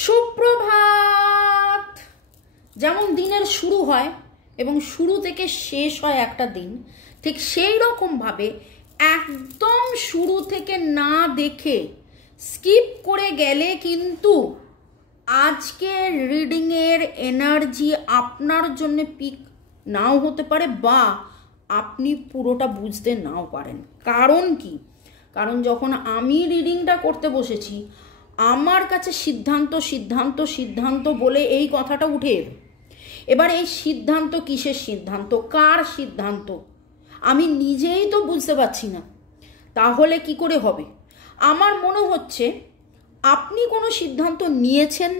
সুপ্রভাত। যেমন দিনের শুরু হয় এবং শুরু থেকে শেষ হয় একটা দিন, ঠিক সেই রকম ভাবে একদম শুরু থেকে না দেখে স্কিপ করে গেলে কিন্তু আজকের রিডিংয়ের এনার্জি আপনার জন্য পিক নাও হতে পারে বা আপনি পুরোটা বুঝতে নাও পারেন। কারণ কি? কারণ যখন আমি রিডিংটা করতে বসেছি আমার কাছে সিদ্ধান্ত সিদ্ধান্ত সিদ্ধান্ত বলে এই কথাটা উঠে এলো। এবার এই সিদ্ধান্ত কিসের সিদ্ধান্ত, কার সিদ্ধান্ত আমি নিজেই তো বুঝতে পারছি না। তাহলে কি করে হবে? আমার মনে হচ্ছে আপনি কোনো সিদ্ধান্ত নিয়েছেন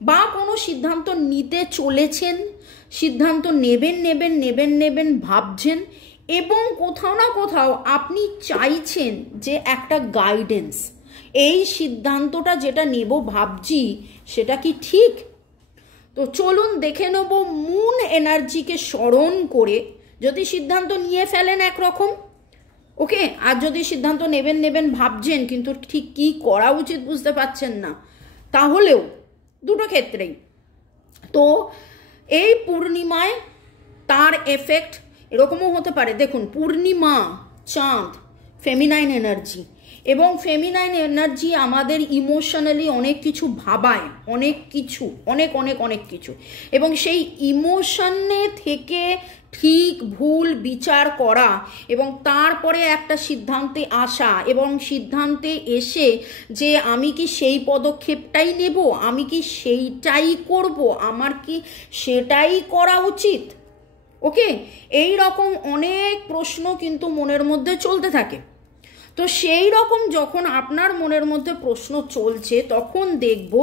বা কোনো সিদ্ধান্ত নিতে চলেছেন, সিদ্ধান্ত নেবেন নেবেন নেবেন নেবেন ভাবছেন, এবং কোথাও না কোথাও আপনি চাইছেন যে একটা গাইডেন্স, এই সিদ্ধান্তটা যেটা নেব ভাবছি সেটা কি ঠিক। তো চলুন দেখে নেব মুন এনার্জিকে স্মরণ করে। যদি সিদ্ধান্ত নিয়ে ফেলেন একরকম ওকে, আর যদি সিদ্ধান্ত নেবেন নেবেন ভাবছেন কিন্তু ঠিক কি করা উচিত বুঝতে পারছেন না, তাহলেও দুটো ক্ষেত্রেই তো এই পূর্ণিমায় তার এফেক্ট এরকমও হতে পারে। দেখুন, পূর্ণিমা, চাঁদ, ফেমিনাইন এনার্জি, এবং ফেমিনাইন এনার্জি আমাদের ইমোশনালি অনেক কিছু ভাবায়, অনেক কিছু, অনেক অনেক অনেক কিছু, এবং সেই ইমোশনে থেকে ঠিক ভুল বিচার করা এবং তারপরে একটা সিদ্ধান্তে আসা, এবং সিদ্ধান্তে এসে যে আমি কি সেই পদক্ষেপটাই নেব, আমি কি সেইটাই করব, আমার কি সেটাই করা উচিত। ওকে, এই রকম অনেক প্রশ্ন কিন্তু মনের মধ্যে চলতে থাকে। তো সেই রকম যখন আপনার মনের মধ্যে প্রশ্ন চলছে তখন দেখব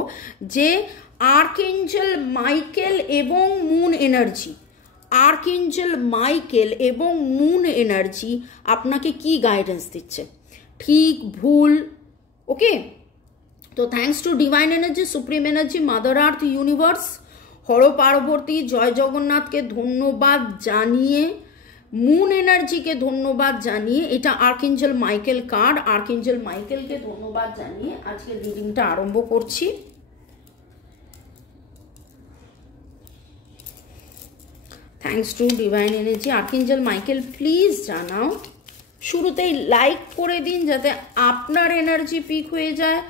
যে আর্কএঞ্জেল মাইকেল এবং মুন এনার্জি, আর্কএঞ্জেল মাইকেল এবং মুন এনার্জি আপনাকে কি গাইডেন্স দিচ্ছে, ঠিক ভুল। ওকে, তো thanks to divine energy, supreme energy, mother earth, universe, Har Parvati, জয় জগন্নাথকে ধন্যবাদ জানিয়ে, মুন এনার্জিকে ধন্যবাদ জানিয়ে, এটা আর্কএঞ্জেল মাইকেল কার্ড, আর্কএঞ্জেল মাইকেলকে ধন্যবাদ জানিয়ে আজকে রিডিংটা আরম্ভ করছি। Thanks to divine energy. Archangel Michael please জানাও, শুরুতেই লাইক করে দিন যাতে আপনার এনার্জি পিক হয়ে যায়,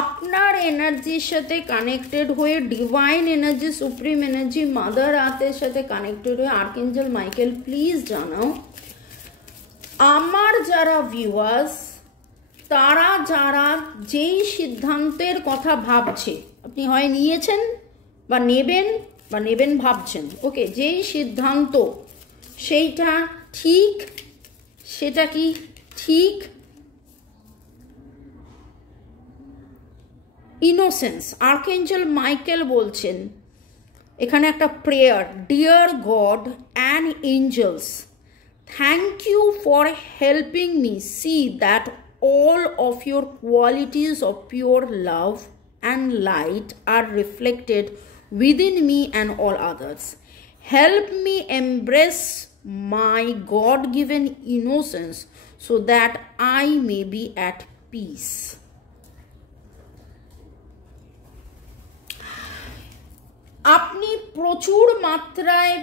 আপনার এনার্জির সাথে কানেক্টেড হয়ে divine energy, supreme energy, mother আর্থের সাথে কানেক্টেড হয়ে আর্কএঞ্জেল মাইকেল প্লিজ জানাও। আমার যারা ভিউয়ার্স, তারা যারা যেই সিদ্ধান্তের কথা ভাবছে, আপনি হয় নিয়েছেন বা নেবেন ভাবছেন, ওকে, যেই সিদ্ধান্ত সেইটা ঠিক, সেটা কি ঠিক? ইনোসেন্স, আর্কএঞ্জেল মাইকেল বলছেন এখানে একটা prayer, dear God and angels, thank you for helping me see that all of your qualities of pure love and light are reflected within me and all others. Help me embrace my God-given innocence so that I may be at peace. আপনি প্রচুর মাত্রায়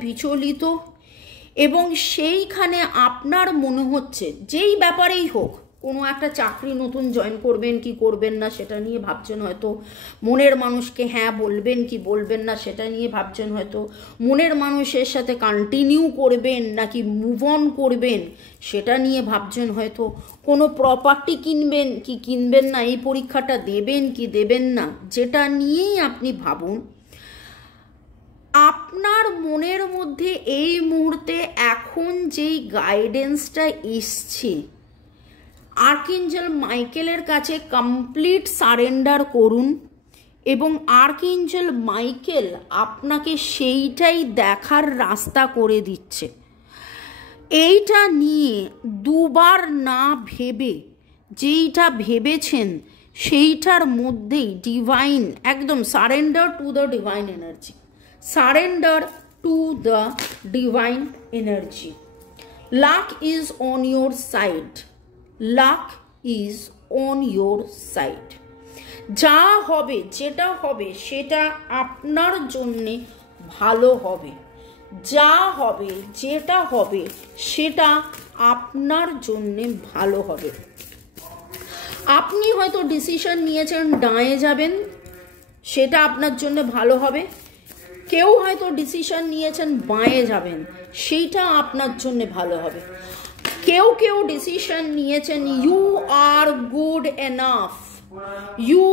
বিচলিত, এবং সেইখানে আপনার মনে হচ্ছে যেই ব্যাপারেই হোক, কোনো একটা চাকরি নতুন জয়েন করবেন কি করবেন না সেটা নিয়ে ভাবছেন হয়তো, মনের মানুষকে হ্যাঁ বলবেন কি বলবেন না সেটা নিয়ে ভাবছেন হয়তো, মনের মানুষের সাথে কন্টিনিউ করবেন নাকি মুভ অন করবেন সেটা নিয়ে ভাবছেন হয়তো, কোনো প্রপার্টি কিনবেন কি কিনবেন না, এই পরীক্ষাটা দেবেন কি দেবেন না, যেটা নিয়েই আপনি ভাবুন, আপনার মনের মধ্যে এই মুহূর্তে এখন যেই গাইডেন্সটা এসছে, আর্কএঞ্জেল মাইকেলের কাছে কমপ্লিট সারেন্ডার করুন, এবং আর্কএঞ্জেল মাইকেল আপনাকে সেইটাই দেখার রাস্তা করে দিচ্ছে। এইটা নিয়ে দুবার না ভেবে যেইটা ভেবেছেন সেইটার মধ্যেই ডিভাইন, একদম surrender to the divine energy, surrender to the divine energy. Luck is on your side. Luck is on your side. যা হবে, যেটা হবে সেটা আপনার জন্যে ভালো হবে। যা হবে, যেটা হবে সেটা আপনার জন্যে ভালো হবে। আপনি হয়তো ডিসিশন নিয়েছেন ডাঁয়ে যাবেন, সেটা আপনার জন্য ভালো হবে। কেউ হয়তো ডিসিশন নিয়েছেন বাঁয়ে যাবেন, সেইটা আপনার জন্য ভালো হবে। কেউ ডিসিশন নিয়েছেন you are good enough, you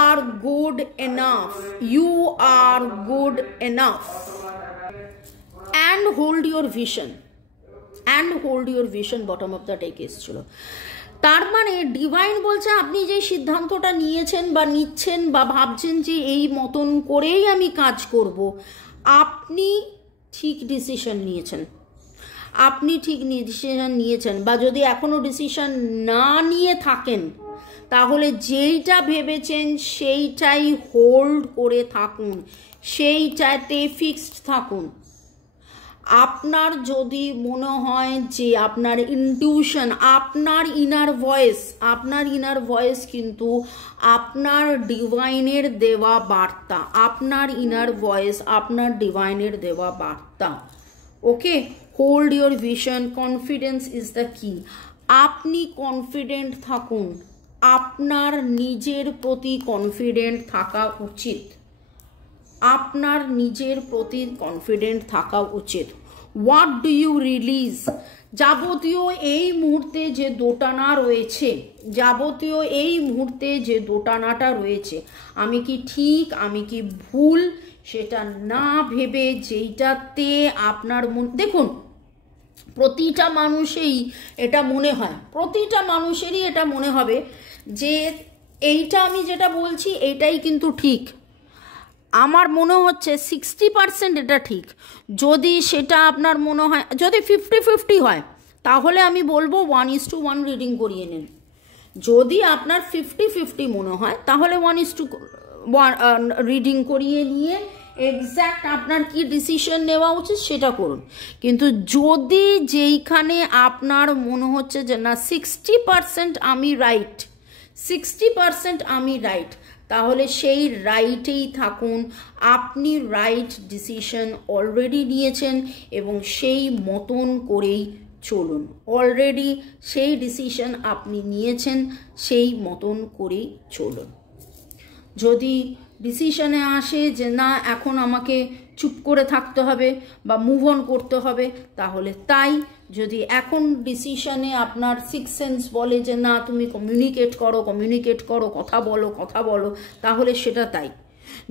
are good enough, you are good enough, and hold your vision, and hold your vision bottom of the deck এসেছিল। তার মানে ডিভাইন বলছে আপনি যে সিদ্ধান্তটা নিয়েছেন বা নিচ্ছেন বা ভাবছেন যে এই মতন করেই আমি কাজ করব, আপনি ঠিক ডিসিশন নিয়েছেন, আপনি ঠিক ডিসিশন নিয়েছেন। বা যদি এখনো ডিসিশন না নিয়ে থাকেন, তাহলে যেইটা ভেবেছেন সেইটাই হোল্ড করে থাকুন, সেইটাতে ফিক্সড থাকুন। আপনার যদি মনে হয় যে আপনার ইনটিউশন, আপনার ইনার ভয়েস কিন্তু আপনার ডিভাইনের দেওয়া বার্তা, আপনার ইনার ভয়েস আপনার ডিভাইনের দেওয়া বার্তা। Okay, hold your vision, confidence is the key. আপনি কনফিডেন্ট থাকুন, আপনার নিজের প্রতি কনফিডেন্ট থাকা উচিত, আপনার নিজের প্রতি কনফিডেন্ট থাকা উচিত। হোয়াট ডু ইউ রিলিজ, যাবতীয় এই মুহূর্তে যে দোটানা রয়েছে, যাবতীয় এই মুহূর্তে যে দোটানাটা রয়েছে, আমি কি ঠিক, আমি কি ভুল, সেটা না ভেবে যেইটাতে আপনার মন, দেখুন প্রতিটা মানুষেরই এটা মনে হয়, প্রতিটা মানুষেরই এটা মনে হবে যে এইটা আমি যেটা বলছি এইটাই কিন্তু ঠিক। আমার মনে হচ্ছে 60% এটা ঠিক। যদি সেটা আপনার মনে হয়, যদি 50-50 হয়, তাহলে আমি বলবো 1:1 রিডিং করিয়ে নিন। যদি আপনার 50-50 মনে হয়, তাহলে 1:1 রিডিং করিয়ে নিয়ে এক্স্যাক্ট আপনার কি ডিসিশন নেওয়া উচিত সেটা করুন। কিন্তু যদি যেইখানে আপনার মনে হচ্ছে যে না 60% আমি রাইট, 60% আমি রাইট, তাহলে সেই রাইটেই থাকুন। আপনি রাইট ডিসিশন অলরেডি নিয়েছেন এবং সেই মতন করেই চলুন। অলরেডি সেই ডিসিশন আপনি নিয়েছেন, সেই মতন করেই চলুন। যদি ডিসিশনে আসে যে না এখন আমাকে চুপ করে থাকতে হবে বা মুভ অন করতে হবে, তাহলে তাই। যদি এখন ডিসিশনে আপনার সিক্স সেন্স বলে যে না তুমি কমিউনিকেট করো, কথা বলো, তাহলে সেটা তাই।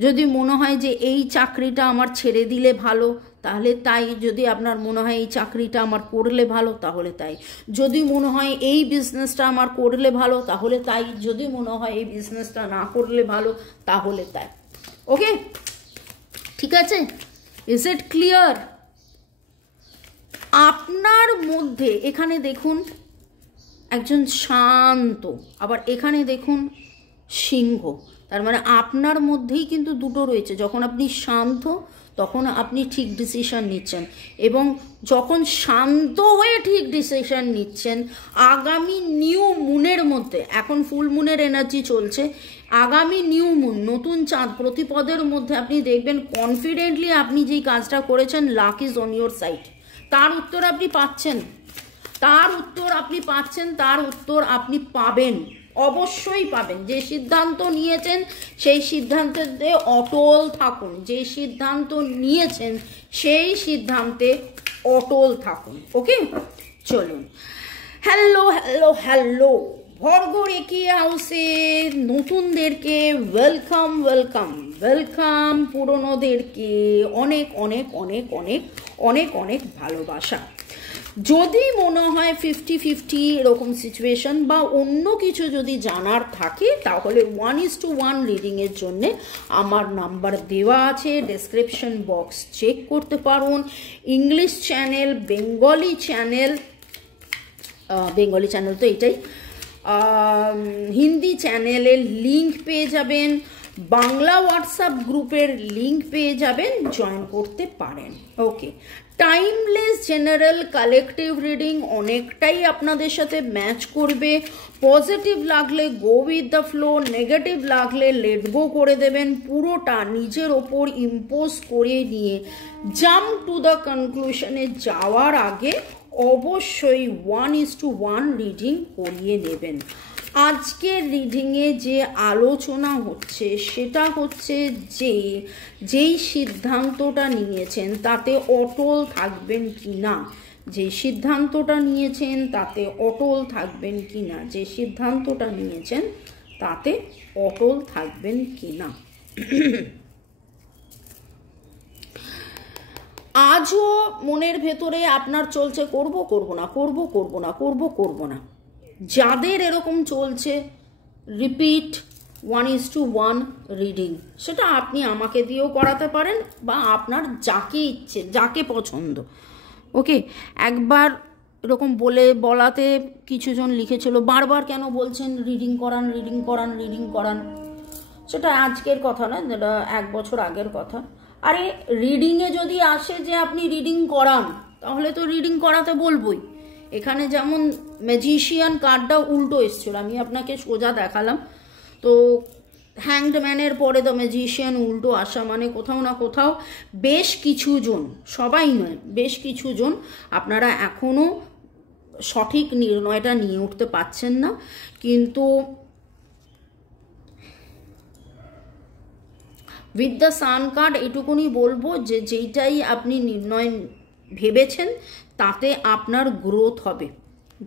যদি মনে হয় যে এই চাকরিটা আমার ছেড়ে দিলে ভালো, তাহলে তাই। যদি আপনার মনে হয় এই চাকরিটা আমার করলে ভালো, তাহলে তাই। যদি মনে হয় এই বিজনেসটা আমার করলে ভালো, তাহলে তাই। যদি মনে হয় এই বিজনেসটা না করলে ভালো, তাহলে তাই। ওকে, ঠিক আছে? Is it clear? আপনার মধ্যে এখানে দেখুন একজন শান্ত, আবার এখানে দেখুন সিংহ। তার মানে আপনার মধ্যেই কিন্তু দুটো রয়েছে। যখন আপনি শান্ত, তখন আপনি ঠিক ডিসিশন নিচ্ছেন, এবং যখন শান্ত হয়ে ঠিক ডিসিশন নিচ্ছেন, আগামী নিউ মুনের মধ্যে, এখন ফুল মুনের এনার্জি চলছে, আগামী নিউ মুন, নতুন চাঁদ প্রতিপদের মধ্যে আপনি দেখবেন কনফিডেন্টলি আপনি যেই কাজটা করেছেন, lakh is on your side. তার উত্তর আপনি পাচ্ছেন, তার উত্তর আপনি পাবেন, অবশ্যই পাবেন। যে সিদ্ধান্ত নিয়েছেন সেই সিদ্ধান্তে অটল থাকুন, যে সিদ্ধান্ত নিয়েছেন সেই সিদ্ধান্তে অটল থাকুন। ওকে, চলুন। হ্যালো ভর্গো রেকি হাউসে নতুনদেরকে ওয়েলকাম, পুরনোদেরকে অনেক অনেক ভালোবাসা। যদি মনে হয় 50-50 এরকম সিচুয়েশন বা অন্য কিছু যদি জানার থাকে, তাহলে 1:1 রিডিংয়ের জন্য আমার নাম্বার দেওয়া আছে, ডেসক্রিপশন বক্স চেক করতে পারুন। ইংলিশ চ্যানেল, বেঙ্গলি চ্যানেল তো এটাই, হিন্দি চ্যানেলের লিঙ্ক পেয়ে যাবেন, বাংলা হোয়াটসঅ্যাপ গ্রুপের লিঙ্ক পেয়ে যাবেন, জয়েন করতে পারেন। ওকে, টাইমলেস জেনারেল কালেকটিভ রিডিং অনেকটাই আপনাদের সাথে ম্যাচ করবে। পজিটিভ লাগলে go with the flow, negative লাগলে লেট গো করে দেবেন। পুরোটা নিজের ওপর ইম্পোজ করে নিয়ে জাম্প টু দ্য কনক্লুশনে যাওয়ার আগে অবশ্যই 1:1 রিডিং করিয়ে নেবেন। আজকের রিডিংয়ে যে আলোচনা হচ্ছে সেটা হচ্ছে যেই সিদ্ধান্তটা নিয়েছেন তাতে অটল থাকবেন কি না, যে সিদ্ধান্তটা নিয়েছেন তাতে অটল থাকবেন কি না, যে সিদ্ধান্তটা নিয়েছেন তাতে অটল থাকবেন কি না। আজও মনের ভেতরে আপনার চলছে করব না। যাদের এরকম চলছে রিপিট 1:1 রিডিং, সেটা আপনি আমাকে দিয়েও করাতে পারেন বা আপনার যাকে ইচ্ছে, যাকে পছন্দ। ওকে, একবার এরকম বলাতে কিছুজন লিখেছিল বারবার কেন বলছেন রিডিং করান। সেটা আজকের কথা না, যেটা 1 বছর আগের কথা। আরে রিডিংয়ে যদি আসে যে আপনি রিডিং করান, তাহলে তো রিডিং করাতে বলবই। এখানে যেমন ম্যাজিশিয়ান কার্ডটা উল্টো এসেছিল, আমি আপনাকে সোজা দেখালাম। তো হ্যাংড ম্যানের পরে দ্য ম্যাজিশিয়ান উল্টো আসা মানে কোথাও না কোথাও বেশ কিছুজন, সবাই নয়, বেশ কিছুজন আপনারা এখনও সঠিক নির্ণয়টা নিয়ে উঠতে পারছেন না। কিন্তু উইথ দ্য সান কার্ড এটুকুনি বলবো যে যেইটাই আপনি নির্ণয় ভেবেছেন তাতে আপনার গ্রোথ হবে,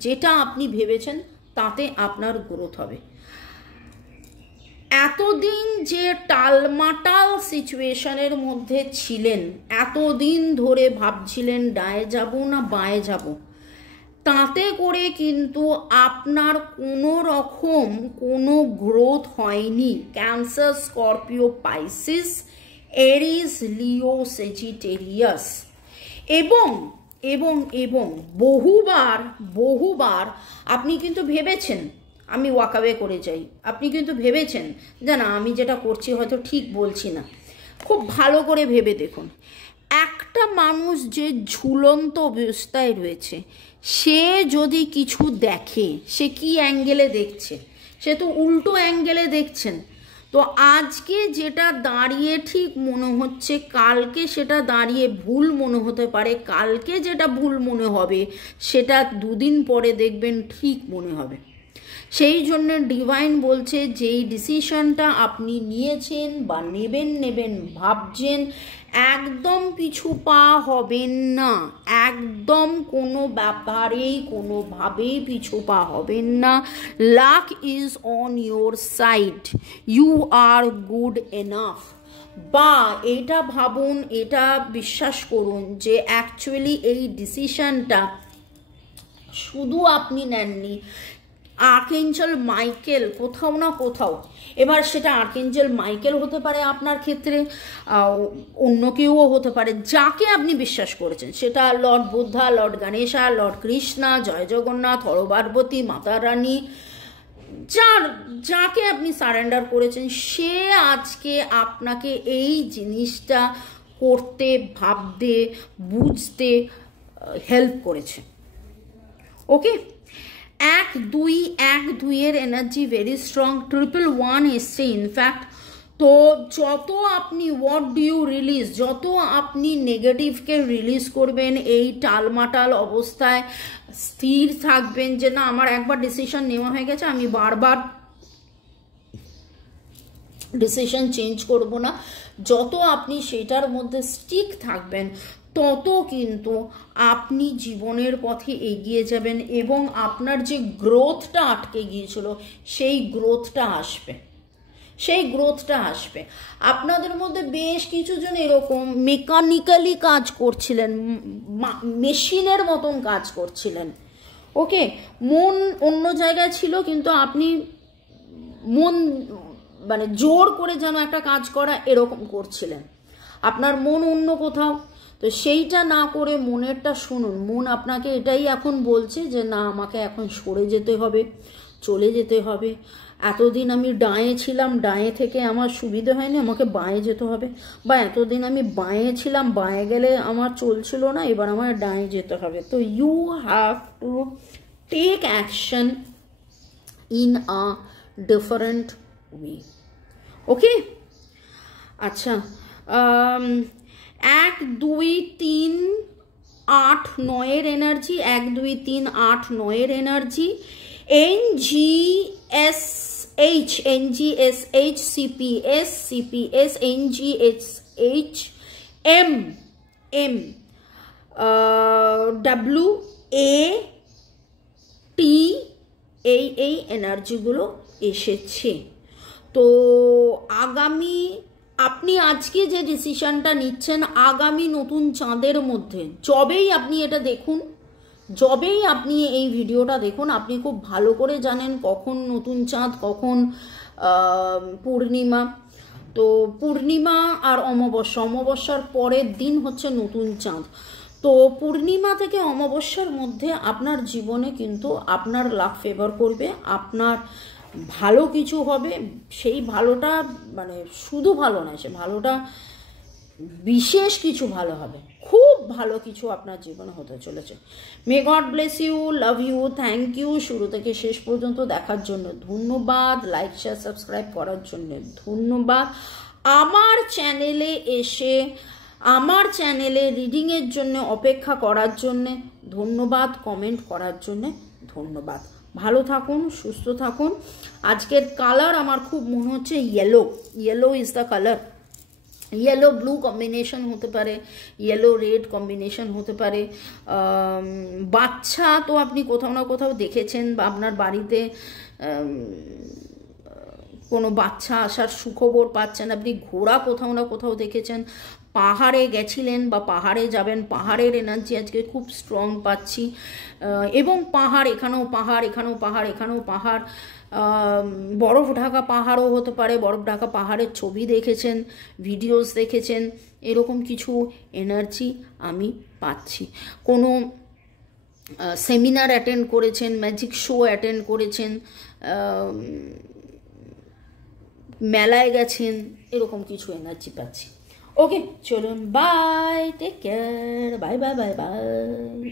যেটা আপনি ভেবেছেন তাতে আপনার গ্রোথ হবে। এতদিন যে টালমাটাল সিচুয়েশনের মধ্যে ছিলেন, এতদিন ধরে ভাবছিলেন ডায়ে যাব না বাঁয়ে যাব, তাতে করে কিন্তু আপনার কোনো রকম কোনো গ্রোথ হয়নি। ক্যান্সার, স্করপিও, পাইসিস, এরিস, লিও, সেজিটেরিয়াস এবং এবং এবং বহুবার আপনি কিন্তু ভেবেছেন আমি ওয়াকাওয়ে করে যাই, আপনি কিন্তু ভেবেছেন যে না আমি যেটা করছি হয়তো ঠিক বলছি না। খুব ভালো করে ভেবে দেখুন, একটা মানুষ যে ঝুলন্ত অবস্থায় রয়েছে, সে যদি কিছু দেখে, সে কি অ্যাঙ্গেলে দেখছে? সে তো উল্টো অ্যাঙ্গেলে দেখছেন। তো আজকে যেটা দাঁড়িয়ে ঠিক মনে হচ্ছে, কালকে সেটা দাঁড়িয়ে ভুল মনে হতে পারে। কালকে যেটা ভুল মনে হবে সেটা 2 দিন পরে দেখবেন ঠিক মনে হবে। সেই জন্য ডিভাইন বলছে যেই ডিসিশনটা আপনি নিয়েছেন বা নেবেন ভাবছেন, একদম পিছু পা হবেন না, একদম কোনো ব্যাপারেই কোনোভাবেই পিছু পা হবেন না। Luck is on your side, you are good enough. বা এটা ভাবুন, এটা বিশ্বাস করুন যে অ্যাকচুয়ালি এই ডিসিশনটা শুধু আপনি নেননি, আর্কএঞ্জেল মাইকেল কোথাও না কোথাও, এবার সেটা আর্কএঞ্জেল মাইকেল হতে পারে আপনার ক্ষেত্রে, অন্য কেউও হতে পারে, যাকে আপনি বিশ্বাস করেছেন, সেটা Lord Buddha, Lord Ganesha, Lord Krishna, জয় জগন্নাথ, হরপার্বতী, মাতা রানী, যাকে আপনি সারেন্ডার করেছেন, সে আজকে আপনাকে এই জিনিসটা করতে, ভাবতে, বুঝতে হেল্প করেছে। ওকে, 1-2 এর এনার্জি ভেরি স্ট্রং, 111 এসছে ইনফ্যাক্ট। তো যত আপনি হোয়াট ডু ইউ রিলিজ, যত আপনি নেগেটিভকে রিলিজ করবেন, এই টালমাটাল অবস্থায় স্থির থাকবেন যে না আমার একবার ডিসিশন নেওয়া হয়ে গেছে, আমি বারবার ডিসিশন চেঞ্জ করব না, যত আপনি সেটার মধ্যে স্টিক থাকবেন তত কিন্তু আপনি জীবনের পথে এগিয়ে যাবেন এবং আপনার যে গ্রোথটা আটকে গিয়েছিল সেই গ্রোথটা আসবে। আপনাদের মধ্যে বেশ কিছুজন এরকম মেকানিক্যালি কাজ করছিলেন, মেশিনের মতন কাজ করছিলেন। ওকে, মন অন্য জায়গায় ছিল কিন্তু আপনি মন মানে জোর করে যেন একটা কাজ করা এরকম করছিলেন, আপনার মন অন্য কোথাও। তো সেইটা না করে মনেরটা শুনুন, মন আপনাকে এটাই এখন বলছে যে না আমাকে এখন সরে যেতে হবে, চলে যেতে হবে, এতদিন আমি ডাঁয়ে ছিলাম, ডাঁয়ে থেকে আমার সুবিধে হয়নি, আমাকে বাঁয়ে যেতে হবে, বা এতদিন আমি বাঁয়ে ছিলাম, বাঁয়ে গেলে আমার চলছিল না, এবার আমার ডাঁয়ে যেতে হবে। তো you have to take action in a different way. Okay, আচ্ছা, 1 2 3 8 9 energy, 1 2 3 8 9 energy, NGSH NGSH CPS CPS NGSH M M WAT এই এনার্জিগুলো এসেছে। তো আগামী, আপনি আজকে যে ডিসিশনটা নিচ্ছেন, আগামী নতুন চাঁদের মধ্যে যবেই আপনি এটা দেখুন, যবেই আপনি এই ভিডিওটা দেখুন, আপনি খুব ভালো করে জানেন কখন নতুন চাঁদ, কখন পূর্ণিমা। তো পূর্ণিমা আর অমাবস্যা, অমাবস্যার পরের দিন হচ্ছে নতুন চাঁদ। তো পূর্ণিমা থেকে অমাবস্যার মধ্যে আপনার জীবনে কিন্তু আপনার লাক ফেভার করবে, আপনার ভালো কিছু হবে। সেই ভালোটা মানে শুধু ভালো নয়, সে ভালোটা বিশেষ কিছু ভালো হবে, খুব ভালো কিছু আপনার জীবনে হতে চলেছে। May God bless you, love you, thank you শুরু থেকে শেষ পর্যন্ত দেখার জন্য ধন্যবাদ, লাইক শেয়ার সাবস্ক্রাইব করার জন্য ধন্যবাদ, আমার চ্যানেলে এসে আমার চ্যানেলে রিডিংয়ের জন্য অপেক্ষা করার জন্যে ধন্যবাদ, কমেন্ট করার জন্যে ধন্যবাদ। ভালো থাকুন, সুস্থ থাকুন। আজকের কালার আমার খুব মনে হচ্ছে yellow, yellow is the colour. Yellow blue combination হতে পারে, ইয়েলো রেড কম্বিনেশন হতে পারে। বাচ্চা তো আপনি কোথাও না কোথাও দেখেছেন, বা আপনার বাড়িতে কোনো বাচ্চা আসার সুখবর পাচ্ছেন, আপনি ঘোড়া কোথাও না কোথাও দেখেছেন, পাহাড়ে গেছিলেন বা পাহাড়ে যাবেন, পাহাড়ের এনার্জি আজকে খুব স্ট্রং পাচ্ছি। এবং পাহাড়, এখানেও পাহাড়, এখানেও পাহাড়, এখানেও পাহাড়, বরফ ঢাকা পাহাড়ও হতে পারে, বরফ ঢাকা পাহাড়ের ছবি দেখেছেন, ভিডিওস দেখেছেন, এরকম কিছু এনার্জি আমি পাচ্ছি। কোনো সেমিনার অ্যাটেন্ড করেছেন, ম্যাজিক শো অ্যাটেন্ড করেছেন, মেলায় গেছেন, এরকম কিছু এনার্জি পাচ্ছি। ওকে, চলুন, bye, take care, bye bye bye by.